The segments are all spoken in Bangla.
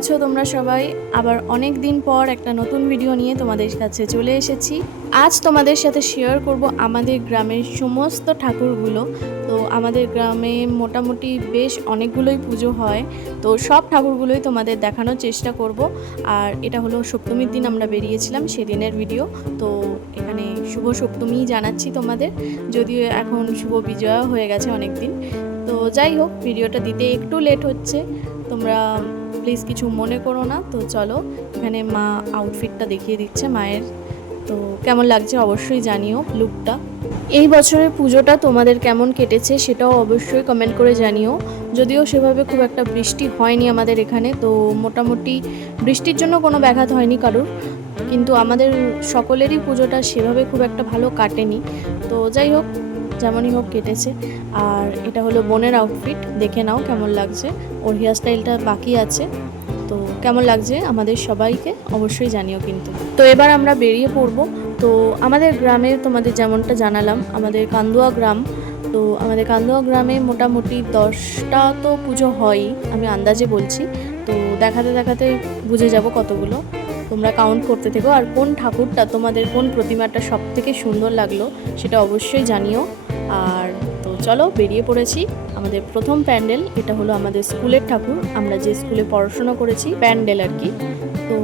আছো তোমরা সবাই। আবার অনেক দিন পর একটা নতুন ভিডিও নিয়ে তোমাদের কাছে চলে এসেছি। আজ তোমাদের সাথে শেয়ার করব আমাদের গ্রামের সমস্ত ঠাকুরগুলো। তো আমাদের গ্রামে মোটামুটি বেশ অনেকগুলোই পুজো হয়। তো সব ঠাকুরগুলোই তোমাদের দেখানোর চেষ্টা করব। আর এটা হলো সপ্তমীর দিন আমরা বেরিয়েছিলাম সেদিনের ভিডিও তো এখানে শুভ সপ্তমী জানাচ্ছি তোমাদের। যদিও এখন শুভ বিজয়া হয়ে গেছে অনেক দিন তো যাই হোক ভিডিওটা দিতে একটু লেট হচ্ছে। তোমরা প্লিজ কিছু মনে করো না। তো চলো, এখানে মা আউটফিটটা দেখিয়ে দিচ্ছে মায়ের। তো কেমন লাগছে অবশ্যই জানিও লুকটা এই বছরের পুজোটা তোমাদের কেমন কেটেছে সেটাও অবশ্যই কমেন্ট করে জানিও। যদিও সেভাবে খুব একটা বৃষ্টি হয়নি আমাদের এখানে, তো মোটামুটি বৃষ্টির জন্য কোনো ব্যাঘাত হয়নি কারোর। কিন্তু আমাদের সকলেরই পুজোটা সেভাবে খুব একটা ভালো কাটেনি। তো যাই হোক যেমনই হোক কেটেছে। আর এটা হলো বোনের আউটফিট দেখে নাও কেমন লাগছে। ওর হেয়ার স্টাইলটা বাকি আছে। তো কেমন লাগছে আমাদের সবাইকে অবশ্যই জানিও কিন্তু। তো এবার আমরা বেরিয়ে পড়ব। তো আমাদের গ্রামে তোমাদের যেমনটা জানালাম, আমাদের কান্দুয়া গ্রাম। তো আমাদের কান্দুয়া গ্রামে মোটামুটি দশটা তো পুজো হয়ই, আমি আন্দাজে বলছি। তো দেখাতে দেখাতে বুঝে যাব কতগুলো। তোমরা কাউন্ট করতে থেকো। আর কোন ঠাকুরটা, তোমাদের কোন প্রতিমাটা সব থেকে সুন্দর লাগল, সেটা অবশ্যই জানিও। আর তো চলো বেরিয়ে পড়েছি। আমাদের প্রথম প্যান্ডেল, এটা হলো আমাদের স্কুলের ঠাকুর। আমরা যে স্কুলে পড়াশোনা করেছি, প্যান্ডেল আর কি। তো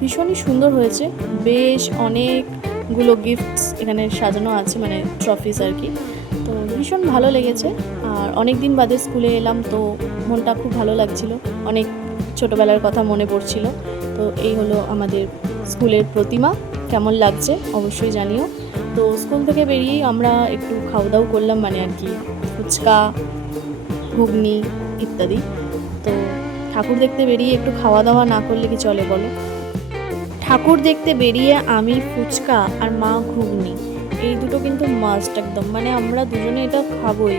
ভীষণই সুন্দর হয়েছে। বেশ অনেকগুলো গিফটস এখানে সাজানো আছে মানে ট্রফিস আর কি। তো ভীষণ ভালো লেগেছে। আর অনেক দিন বাদে স্কুলে এলাম, তো মনটা খুব ভালো লাগছিল। অনেক ছোটোবেলার কথা মনে পড়ছিল। তো এই হলো আমাদের স্কুলের প্রতিমা। কেমন লাগছে অবশ্যই জানিও। তো স্কুল থেকে বেরিয়েই আমরা একটু খাওয়া দাওয়া করলাম মানে আর কি ফুচকা, ঘুগনি ইত্যাদি। তো ঠাকুর দেখতে বেরিয়ে একটু খাওয়া দাওয়া না করলে কি চলে বলো? ঠাকুর দেখতে বেরিয়ে আমি ফুচকা আর মা ঘুগনি, এই দুটো কিন্তু মাস্ট একদম। মানে আমরা দুজনে এটা খাবোই।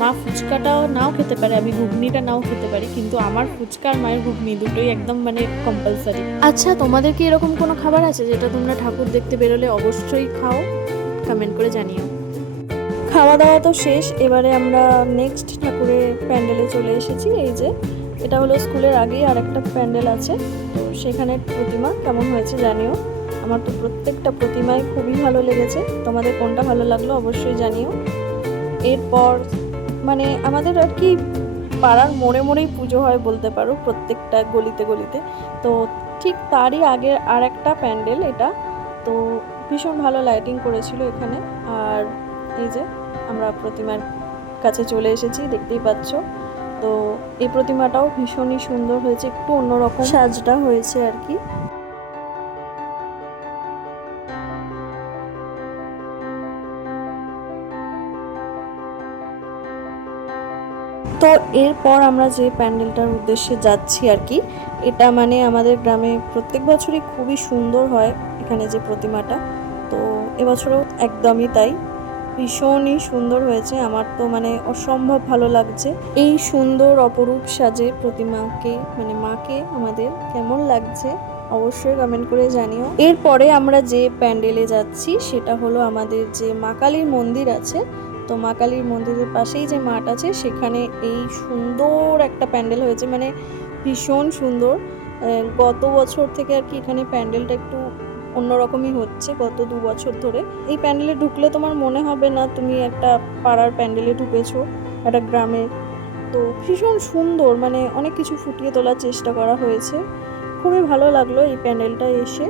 মা ফুচকাটাও নাও খেতে পারে আমি ঘুগনিটা নাও খেতে পারি কিন্তু আমার ফুচকা আর মায়ের ঘুগনি দুটোই একদম মানে কম্পালসারি আচ্ছা তোমাদের কি এরকম কোনো খাবার আছে যেটা তোমরা ঠাকুর দেখতে বেরোলে অবশ্যই খাও? কমেন্ট করে জানিও। খাওয়া দাওয়া তো শেষ এবারে আমরা নেক্সট ঠাকুরের প্যান্ডেলে চলে এসেছি এই যে। এটা হলো স্কুলের আগেই আর একটা প্যান্ডেল আছে সেখানে প্রতিমা কেমন হয়েছে জানিও। আমার তো প্রত্যেকটা প্রতিমায় খুবই ভালো লেগেছে তোমাদের কোনটা ভালো লাগল অবশ্যই জানিও। এরপর মানে আমাদের আর কি পাড়ার মোড়ে মোড়েই পুজো হয় বলতে পারো প্রত্যেকটা গলিতে গলিতে। তো ঠিক তারই আগের আর একটা প্যান্ডেল এটা। তো ভীষণ ভালো লাইটিং করেছিল এখানে। আর এই যে আমরা প্রতিমার কাছে চলে এসেছি, দেখতেই পাচ্ছ। তো এই প্রতিমাটাও ভীষণই সুন্দর হয়েছে, একটু অন্যরকম। সাজটা হয়েছে আর কি। তো এরপর আমরা যে প্যান্ডেলটার উদ্দেশ্যে যাচ্ছি আর কি, এটা মানে আমাদের গ্রামে প্রত্যেক বছরই খুবই সুন্দর হয় এখানে যে প্রতিমাটা। তো এবছরও একদমই তাই। ভীষণই সুন্দর হয়েছে। আমার তো মানে অসম্ভব ভালো লাগছে। এই সুন্দর অপরূপ সাজে প্রতিমাকে মানে মাকে আমাদের কেমন লাগছে অবশ্যই কমেন্ট করে জানিও। এরপরে আমরা যে প্যান্ডেলে যাচ্ছি, সেটা হলো আমাদের যে মা কালীর মন্দির আছে তো মা কালীর মন্দিরের পাশেই যে মাঠ আছে, সেখানে এই সুন্দর একটা প্যান্ডেল হয়েছে মানে ভীষণ সুন্দর। গত বছর থেকে আর কি এখানে প্যান্ডেলটা একটু অন্যরকমই হচ্ছে, গত দু বছর ধরে। এই প্যান্ডেলে ঢুকলে তোমার মনে হবে না, তুমি একটা পাড়ার প্যান্ডেলে ঢুকেছো, একটা গ্রামের তো ভীষণ সুন্দর মানে অনেক কিছু ফুটিয়ে তোলার চেষ্টা করা হয়েছে। খুবই ভালো লাগল এই প্যান্ডেলটা এসে।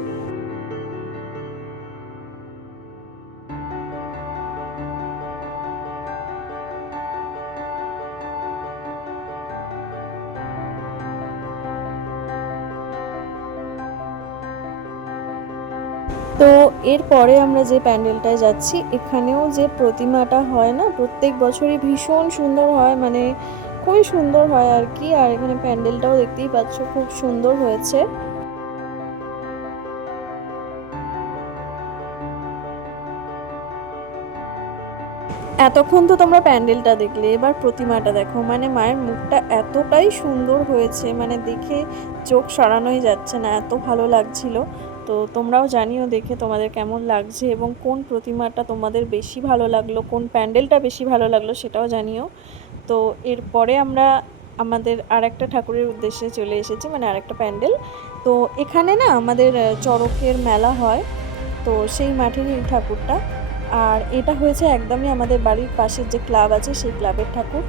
তো এরপরে আমরা যে প্যান্ডেলটায় যাচ্ছি, এখানেও যে প্রতিমাটা হয় না, প্রত্যেক বছরই ভীষণ সুন্দর হয় মানে খুবই সুন্দর হয় আর কি, আর এখানে প্যান্ডেলটাও দেখতেই পাচ্ছ খুব সুন্দর হয়েছে। এতক্ষণ তো তোমরা প্যান্ডেলটা দেখলে, এবার প্রতিমাটা দেখো মানে মায়ের মুখটা এতটাই সুন্দর হয়েছে মানে দেখে চোখ সরানোই যাচ্ছে না, এত ভালো লাগছিল। তো তোমরাও জানিও দেখে তোমাদের কেমন লাগছে এবং কোন প্রতিমাটা তোমাদের বেশি ভালো লাগল, কোন প্যান্ডেলটা বেশি ভালো লাগল সেটাও জানিও। তো এরপরে আমরা আমাদের আর একটা ঠাকুরের উদ্দেশ্যে চলে এসেছি মানে আর একটা প্যান্ডেল। তো এখানে না আমাদের চড়কের মেলা হয়, তো সেই মাঠের এই ঠাকুরটা। আর এটা হয়েছে একদমই আমাদের বাড়ির পাশের যে ক্লাব আছে সেই ক্লাবের ঠাকুর।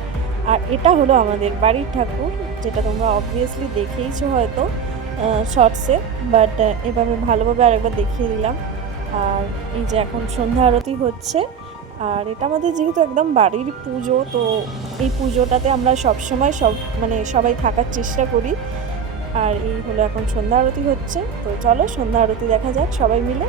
আর এটা হলো আমাদের বাড়ির ঠাকুর, যেটা তোমরা অবভিয়াসলি দেখেইছো হয়তো। শর্টসে বাট এভাবে ভালোভাবে আরেকবার দেখিয়ে দিলাম। আর এই যে এখন সন্ধ্যা আরতি হচ্ছে, আর এটা আমাদের যেহেতু একদম বাড়ির পুজো, তো এই পুজোটাতে আমরা সবসময় সব মানে সবাই থাকার চেষ্টা করি। আর এই হলো এখন সন্ধ্যা আরতি হচ্ছে, তো চলো সন্ধ্যা আরতি দেখা যাক সবাই মিলে।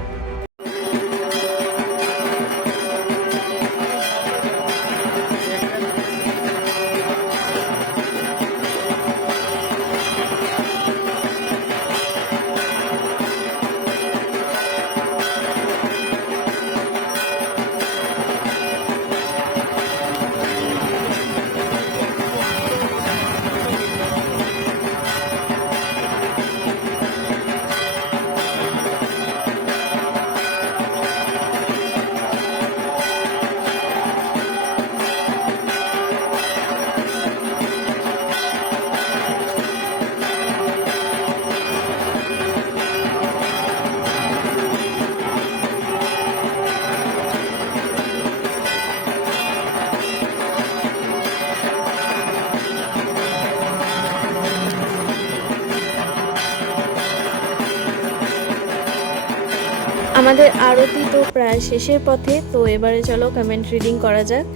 আমাদের আরতি তো প্রায় শেষের পথে, তো এবারে চলো কমেন্ট রিডিং করা যাক।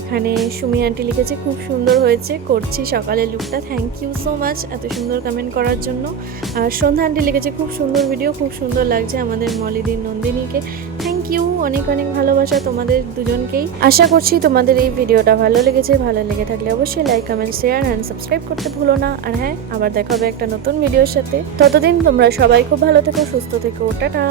এখানে সুমি আন্টি লিখেছে, খুব সুন্দর হয়েছে, করছি সকালের লুকটা থ্যাংক ইউ সো মাচ এত সুন্দর কমেন্ট করার জন্য। আর সন্ধ্যা আন্টি লিখেছে, খুব সুন্দর ভিডিও খুব সুন্দর লাগছে আমাদের মলিদিন নন্দিনীকে। থ্যাংক ইউ অনেক অনেক ভালোবাসা তোমাদের দুজনকেই। আশা করছি তোমাদের এই ভিডিওটা ভালো লেগেছে। ভালো লেগে থাকলে অবশ্যই like comment share and subscribe করতে ভুলো না। আর হ্যাঁ আবার দেখা হবে একটা নতুন ভিডিওর সাথে। ততদিন তোমরা সবাই খুব ভালো থেকো, সুস্থ থেকো। টাটা!